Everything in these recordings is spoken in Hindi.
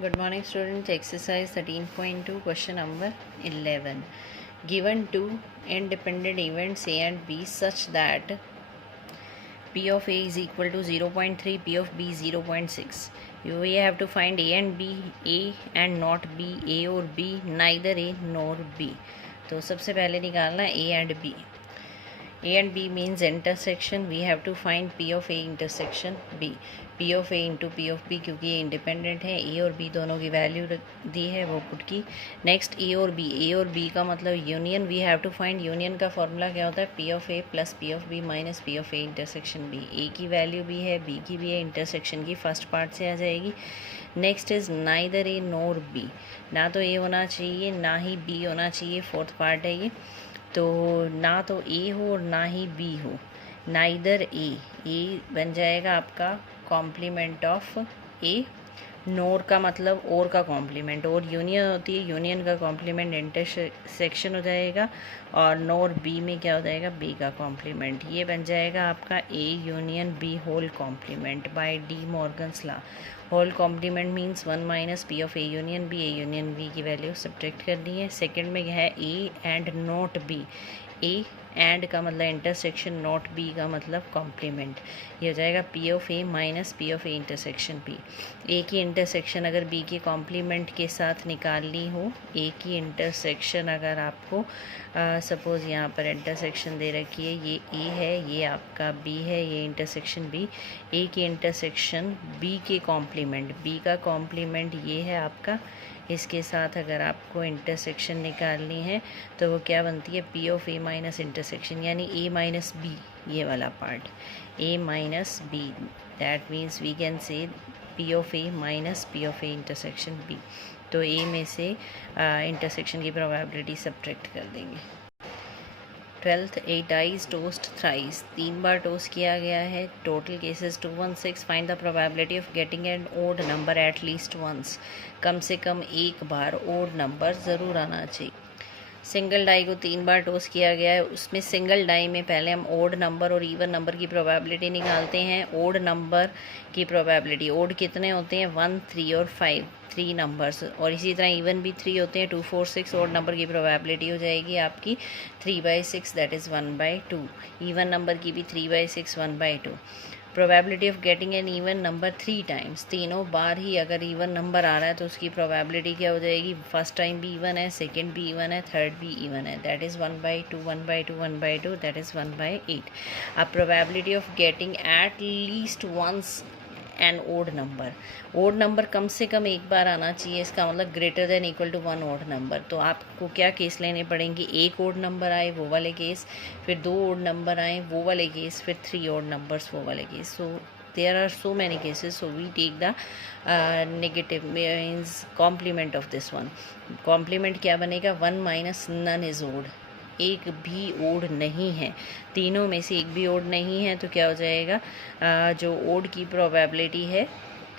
Good morning students. Exercise 13.2 question number 11. Given two independent events A and B such that P of A is equal to 0.3, P of B 0.6. We have to find A and B, A and not B, A और B, neither A nor B. तो सबसे पहले निकालना A and B. A and B means intersection. We have to find P of A intersection B. P of A into P of B क्योंकि ये इंडिपेंडेंट है. A और B दोनों की वैल्यू दी है वो पुट की. नेक्स्ट A और B का मतलब union. We have to find union का फॉर्मूला क्या होता है? P of A plus P of B minus P of A intersection B. A की वैल्यू भी है, B की भी है, इंटरसेक्शन की फर्स्ट पार्ट से आ जाएगी. Next is neither A NOR B. ना तो A होना चाहिए ना ही B होना चाहिए, फोर्थ पार्ट है ये. तो ना तो ए हो और ना ही बी हो, नाइदर ए बन जाएगा आपका कॉम्प्लीमेंट ऑफ ए. नोर का मतलब और का कॉम्प्लीमेंट, और यूनियन होती है, यूनियन का कॉम्प्लीमेंट इंटरसेक्शन हो जाएगा. और नोर बी में क्या हो जाएगा? बी का कॉम्प्लीमेंट. ये बन जाएगा आपका A union B whole complement by De Morgan's law. Whole complement means 1 minus P of A union B की वैल्यू सब्ट्रैक्ट करनी है. सेकंड में है A and not B. A and का मतलब इंटरसेक्शन, नॉट बी का मतलब कॉम्प्लीमेंट. ये हो जाएगा P of A minus P of A intersection B. A की इंटरसेक्शन अगर बी के कॉम्प्लीमेंट के साथ निकालनी हो, ए की इंटरसेक्शन अगर आपको सपोज़ यहाँ पर इंटरसेक्शन दे रखी है, ये ए है, ये आपका बी है, ये इंटरसेक्शन बी. ए की इंटरसेक्शन बी के कॉम्प्लीमेंट, बी का कॉम्प्लीमेंट ये है आपका. इसके साथ अगर आपको इंटरसेक्शन निकालनी है तो वो क्या बनती है? P of A minus intersection, यानी ए माइनस बी, ये वाला part A minus B. That means we can say P of A minus P of A intersection B. तो ए में से इंटरसेक्शन की प्रोबेबिलिटी सब्ट्रैक्ट कर देंगे. 12th 8 eyes tossed thrice. 3 बार टोस्ट किया गया है. Total cases 216. Find the probability of getting an odd number at least once. कम से कम एक बार ओड नंबर ज़रूर आना चाहिए. सिंगल डाई को 3 बार टोस्ट किया गया है. उसमें सिंगल डाई में पहले हम ओड नंबर और इवन नंबर की प्रोबेबिलिटी निकालते हैं. ओड नंबर की प्रोबेबिलिटी, ओड कितने होते हैं? 1, 3 और 5, 3 नंबर्स. और इसी तरह इवन भी 3 होते हैं, 2, 4, 6. ओड नंबर की प्रोबेबिलिटी हो जाएगी आपकी 3/6, दैट इज़ 1/2. इवन नंबर की भी 3/6, 1/2. Probability of getting N even number 3 times. तीनों बार ही अगर इवन नंबर आ रहा है तो उसकी प्रोबेबिलिटी क्या हो जाएगी? फर्स्ट टाइम भी इवन है, सेकंड भी इवन है, थर्ड भी इवन है. That is 1/2, 1/2, 1/2, that is 1/8. अब probability of getting at least once an odd number. Odd number कम से कम एक बार आना चाहिए, इसका मतलब greater than equal to 1 odd number. तो आपको क्या केस लेने पड़ेंगे? एक ओड नंबर आए वो वाले केस, फिर 2 ओड नंबर आए वो वाले केस, फिर 3 ओड नंबर्स वो वाले case. So there are so many cases, so we take the negative means complement of this one. Complement क्या बनेगा? 1 माइनस नन इज ओड. एक भी ओड नहीं है, तीनों में से एक भी ओड नहीं है तो क्या हो जाएगा? जो ओड की प्रोबेबिलिटी है,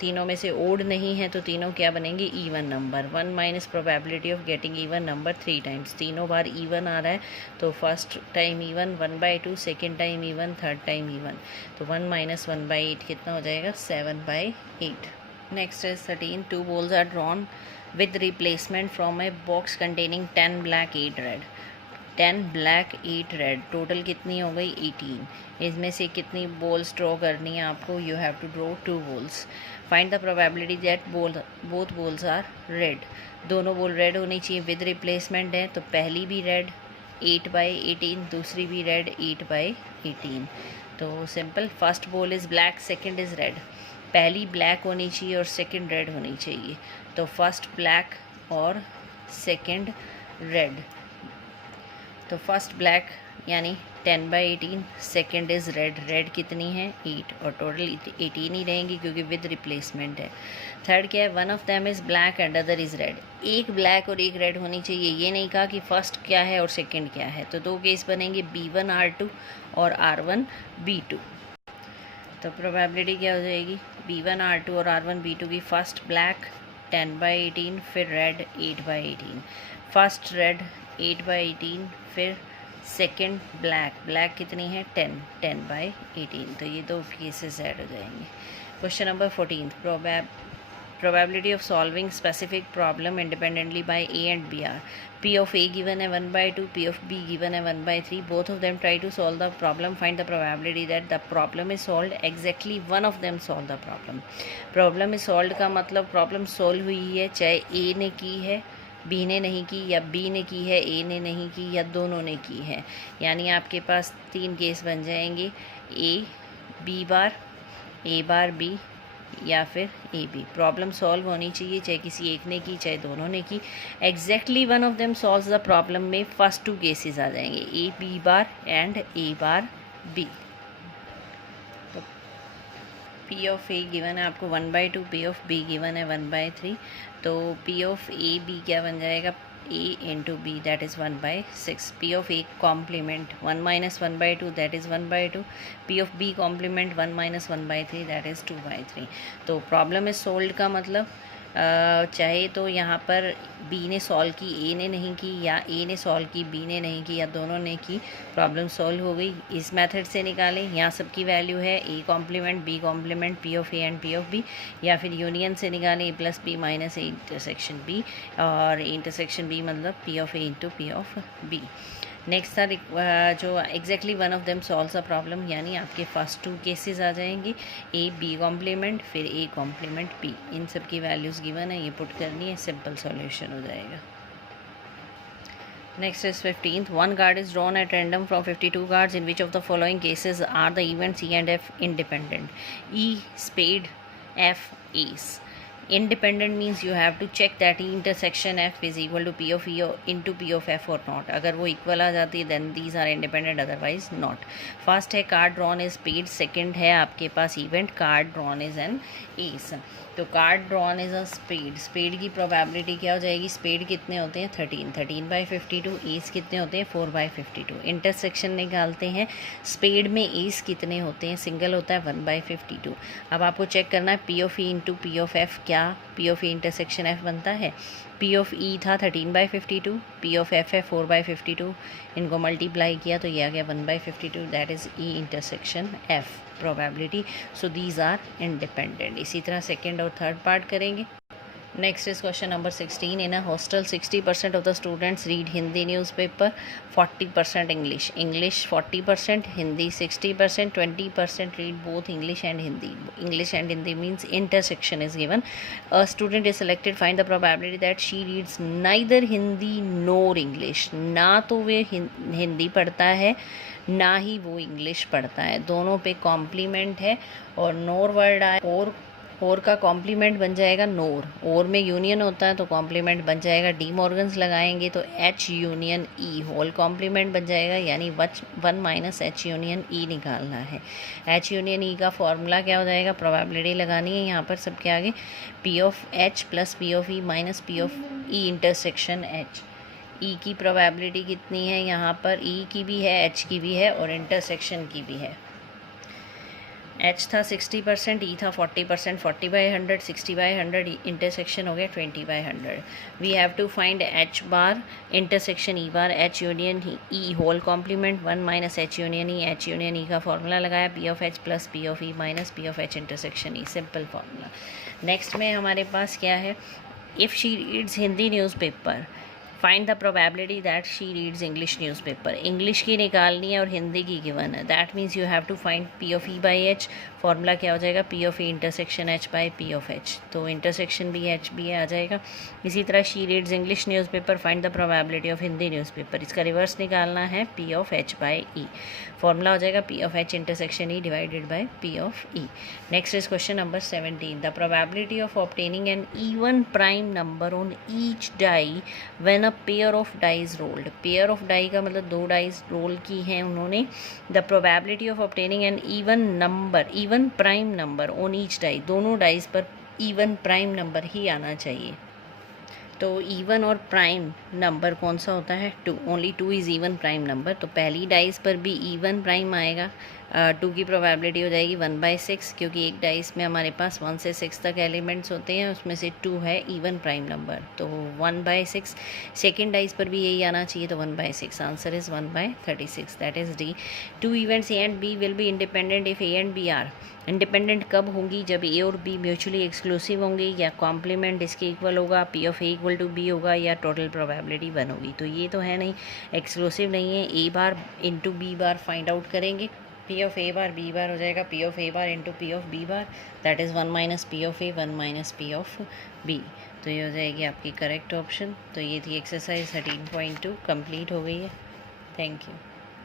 तीनों में से ओड नहीं है तो तीनों क्या बनेंगे? Even number. 1 minus probability of getting even number 3 times. तीनों बार इवन आ रहा है तो first time even 1/2, second time even, third time even. तो 1 माइनस 1/8 कितना हो जाएगा? 7/8. Next is 13. 2 balls are drawn with replacement from a box containing 10 black 8 red. 10 black 8 red, total कितनी हो गई? 18. इसमें से कितनी बॉल्स ड्रॉ करनी है आपको? You have to draw 2 balls. Find the probability that both balls are red. दोनों बॉल रेड होनी चाहिए. विद रिप्लेसमेंट है तो पहली भी रेड 8/18, दूसरी भी रेड 8/18. तो simple. First ball is black, second is red. पहली ब्लैक होनी चाहिए और सेकेंड रेड होनी चाहिए. तो फर्स्ट ब्लैक और सेकेंड रेड. तो फर्स्ट ब्लैक यानी 10/18, सेकेंड इज़ रेड. रेड कितनी है? 8, और टोटल 18 ही रहेंगी क्योंकि विद रिप्लेसमेंट है. थर्ड क्या है? One of them is black and other is red. एक ब्लैक और एक रेड होनी चाहिए. ये नहीं कहा कि फर्स्ट क्या है और सेकेंड क्या है. तो 2 केस बनेंगे, B1 R2 और R1 B2. तो प्रोबेबिलिटी क्या हो जाएगी? B1 R2 और R1 B2 की. फर्स्ट ब्लैक 10/18, फिर रेड 8/18. फर्स्ट रेड 8/18, फिर सेकेंड ब्लैक कितनी है? 10/18. तो ये 2 केसेस ऐड हो जाएंगे. Question number 14. probability of solving specific problem independently by A and B are P of A given है 1/2, P of B given है 1/3. Both of them try to solve the problem. Find the probability that the problem is solved. Exactly one of them solve the problem. Problem is solved का मतलब problem solve हुई है, चाहे A ने की है, B ने नहीं की, या B ने की है, A ने नहीं की, या दोनों ने की है. यानी आपके पास 3 केस बन जाएंगे, A B bar, A bar B, या फिर ए बी. प्रॉब्लम सॉल्व होनी चाहिए, चाहे किसी एक ने की चाहे दोनों ने की. Exactly one of them solves the problem में फर्स्ट 2 केसेस आ जाएंगे, A B bar and A bar B. तो पी ऑफ ए गिवन है आपको 1/2, पी ऑफ बी गिवन है 1/3. तो पी ऑफ ए बी क्या बन जाएगा, A into B, that is 1/6. P of A complement 1 minus 1/2, that is 1/2. P of B complement 1 minus 1/3, that is 2/3. तो प्रॉब्लम इज सोल्व का मतलब चाहे तो यहाँ पर B ने सॉल्व की, A ने नहीं की, या A ने सॉल्व की, B ने नहीं की, या दोनों ने की, प्रॉब्लम सॉल्व हो गई. इस मेथड से निकालें. यहाँ सबकी वैल्यू है A complement B complement P of A and P of B, या फिर यूनियन से निकालें A plus B minus A intersection B, और इंटरसेक्शन B मतलब P of A into P of B. Next था जो exactly one of them solves a problem, यानी आपके फर्स्ट 2 केसेस आ जाएंगे, ए बी कॉम्प्लीमेंट फिर ए कॉम्प्लीमेंट बी. इन सब की वैल्यूज़ गिवन है, ये पुट करनी है, सिंपल सॉल्यूशन हो जाएगा. Next is 15th. One card is drawn at random from 52 cards. In which of the following cases are the events E and F independent? E spade, F ace. Independent means you have to check that E intersection F is equal to P of E into P of F or not. अगर वो इक्वल आ जाती है then these are independent, otherwise not. First है card drawn is spade. Second है आपके पास event card drawn is an ace. तो card drawn is a spade. Spade की प्रोबेबिलिटी क्या हो जाएगी, स्पेड कितने होते हैं 13, 13/52. एस कितने होते हैं 4/52. इंटरसेक्शन निकालते हैं, स्पेड में एस कितने होते हैं, सिंगल होता है 1/52. अब आपको चेक करना है P of E into P of F, क्या P of E intersection F बनता है. पी ऑफ ई था 13/52, पी ऑफ एफ है 4/52. इनको मल्टीप्लाई किया तो ये आ गया 1/52. That is E intersection F probability. So these are independent. इसी तरह सेकेंड और थर्ड पार्ट करेंगे. Next is question number 16. In a hostel, 60% of the students read Hindi newspaper, 40% English. English 40%, Hindi 60%, 20% read both English and Hindi. English and Hindi means intersection is given. A student is selected. Find the probability that she reads neither Hindi nor English. ना तो वे हिंदी पढ़ता है ना ही वो इंग्लिश पढ़ता है, दोनों पे कॉम्प्लीमेंट है. और नोर वर्ड आए, और का कॉम्प्लीमेंट बन जाएगा नोर. और में यूनियन होता है तो कॉम्प्लीमेंट बन जाएगा. डी मॉर्गन्स लगाएंगे तो H union E whole complement बन जाएगा, यानी 1 माइनस एच यूनियन ई निकालना है. एच यूनियन ई का फॉर्मूला क्या हो जाएगा, प्रोबेबिलिटी लगानी है यहाँ पर सबके आगे, P of H plus P of E minus P of E intersection H. E की प्रोबेबिलिटी कितनी है यहाँ पर, ई की भी है एच की भी है और इंटरसेक्शन की भी है. एच था 60%, ई था 40%, 40/100, 60/100, इंटरसेक्शन हो गया 20/100. We have to find H bar intersection E bar. H union E whole complement 1 minus H union E. H union E का फॉर्मूला लगाया, P of H plus P of E minus P of H intersection E, simple formula. Next में हमारे पास क्या है, if she reads Hindi newspaper, find the probability that she reads English newspaper. English की निकालनी है और हिंदी की गिवन है. That means you have to find P of E by H. Formula क्या हो जाएगा, P of E intersection H by P of H. तो इंटरसेक्शन भी एच भी आ जाएगा. इसी तरह she reads English newspaper, find the probability of Hindi newspaper. इसका रिवर्स निकालना है, P of H by E. Formula हो जाएगा P of H intersection E divided by P of E. Next is question number 17. The probability of obtaining an even prime number on each die when a pair of dice rolled. Pair of die का मतलब 2 डाइज रोल की हैं उन्होंने. The probability of obtaining an even prime number on each die, दोनों डाइज पर इवन प्राइम नंबर ही आना चाहिए. तो इवन और प्राइम नंबर कौन सा होता है, 2. Only 2 is even prime number. तो पहली डाइस पर भी इवन प्राइम आएगा, 2 की प्रोबेबिलिटी हो जाएगी 1/6, क्योंकि एक डाइस में हमारे पास 1 से 6 तक एलिमेंट्स होते हैं, उसमें से 2 है इवन प्राइम नंबर, तो 1/6। सेकेंड डाइस पर भी यही आना चाहिए, तो 1/6। Answer is 1/36, that is D. 2 events A and B will be independent if A and B are. Independent कब होंगी? जब ए और बी म्यूचुअली एक्सक्लूसिव होंगे, या कॉम्प्लीमेंट इसके इक्वल होगा, P of A equal to B होगा, या टोटल प्रोबेबिलिटी 1 होगी। तो ये तो है नहीं, एक्सक्लूसिव नहीं है। A bar into B bar find out करेंगे, P of A bar B bar हो जाएगा P of A bar into P of B bar, that is 1 minus P of A 1 minus P of B. तो ये हो जाएगी आपकी करेक्ट ऑप्शन। तो ये थी एक्सरसाइज 13.2 कंप्लीट हो गई है। Thank you.